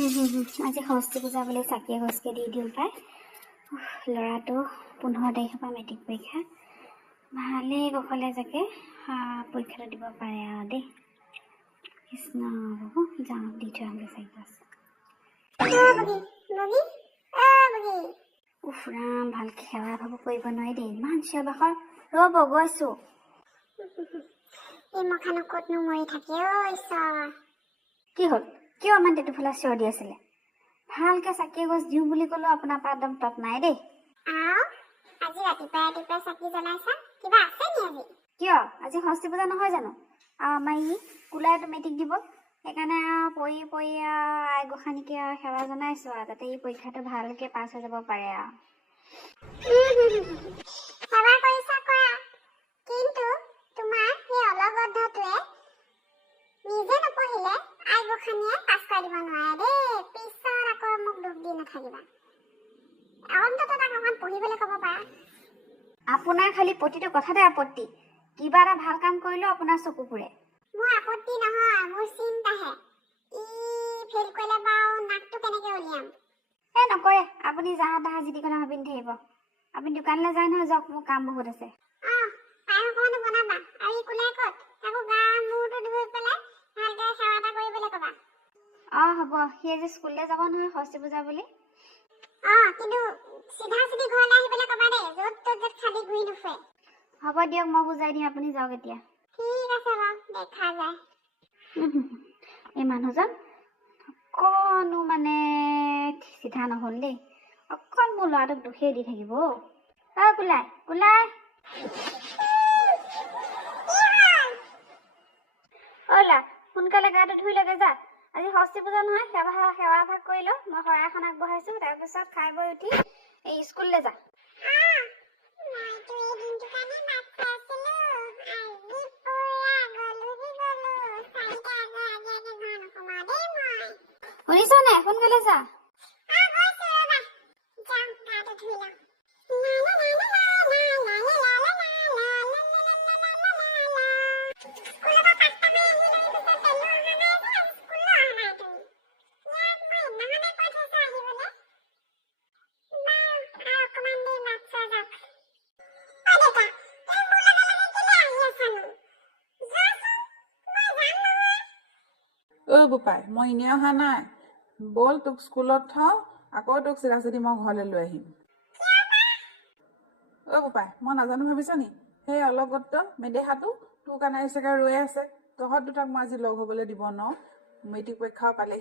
আজি সৰস্বতী পূজা বুলি চাকি এগছকে দি দিওঁ পাই। ল'ৰাটো 15 তাৰিখৰ পৰা মেট্ৰিক পৰীক্ষা। ভালেই কুশলে যাকে পৰীক্ষাটো দিব পাৰে আৰু দেই। কৃষ্ণ বাবু যাওঁ দি থৈ আহোঁগৈ চাকি গছ। উফ ৰাম, ভালকৈ সেৱা ভাবো কৰিব নোৱাৰি দেই, ইমান চিঞৰ বাখৰ। ৰ'ব গৈছোঁ। এই মখানো ক'তনো মৰি থাকে অ ঈশ্বৰ। কি হ'ল? কিয় ইমান তেতুফালে চিঞৰ দি আছিলে? ভালকৈ চাকি গছ দিওঁ বুলি ক'লেও আপোনাৰ পৰা একদম তত নাই দেই। আজি ৰাতিপুৱা চাকি জ্বলাইছা, কিবা আছে নি আজি? কিয়? আজি সৰস্বতী পূজা নহয় জানো? আৰু আমাৰ কোলাইটো মেট্ৰিক দিব, সেইকাৰণে পৰি আই গোসানীকে সেৱা জনাইছোঁ আৰু যাতে পৰীক্ষাটো ভালকৈ পাছ হৈ যাব পাৰে আৰু। সেৱা কৰিছা কৰা, কিন্তু তোমাৰ সেই অলগদ্ধটোৱে নিজে নপঢ়িলে আই গোসানীয়ে পাছ কৰাই দিব নোৱাৰে দেই। পিছত আকৌ মোক দুখ দি নাথাকিবা। অন্ততঃ তাক অকণমান পঢ়িবলৈ ক'ব পাৰা। আপোনাৰ খালি প্ৰতিটো কথাতে আপত্তি। কিবা এটা ভাল কাম কৰিলেও আপোনাৰ চকু পুৰে। মোৰ আপত্তি নহয়, মোৰ চিন্তাহে। ফেইল কৰিলে বাৰু নাকটো কেনেকৈ উলিয়াম? নকৰে, আপুনি যাহা তাহা যি টি কথা ভাবি নাথাকিব। আপুনি দোকানলৈ যায় নহয়, যাওক, মোৰ কাম বহুত আছে। পায়স অকণমানো বনাবা। আৰু কোলাই ক'ত? তাকো গা মূৰটো ধুই পেলাই ভালদৰে সেৱা এটা কৰিবলৈ ক'বা। হ'ব, সি আজি স্কুললৈ যাব নহয় সৰস্বতী পূজা বুলি। কিন্তু চিধা চিধি ঘৰলৈ আহিবলৈ ক'বা দেই, য'ত খালি ঘূৰি নুফুৰে। হ'ব দিয়ক, মই বুজাই দিম, আপুনি যাওক এতিয়া। ঠিক আছে বাৰু, দেখা যায়। এই মানুহজন অকণো মানে চিধা নহ'ল দেই। অকল মোৰ ল'ৰাটোক দুখেই দি থাকিব। কোলাই অ'লা, সোনকালে গাটো ধুই লগে যা। আজি সৰস্বতী পূজা নহয়, সেৱা ভাগ কৰি লওঁ। মই শৰাই এখন আগবঢ়াইছোঁ, তাৰপিছত খাই বৈ উঠি এই স্কুললৈ যা। শুনিছ নাই? সোনকালে যা। বোপাই, মই এনেই অহা নাই। ব'ল তোক স্কুলত থওঁ, আকৌ তোক চিধা চিধি মই ঘৰলৈ লৈ আহিম। বোপাই, মই নাজানো ভাবিছ নি? সেই অলগত মেদেহাটো তোৰ কাৰণে চাগে ৰৈ আছে। তহঁত দুটাক মই আজি লগ হ'বলৈ দিব নোৱাৰো। মেট্ৰিক পৰীক্ষাও পালেহি।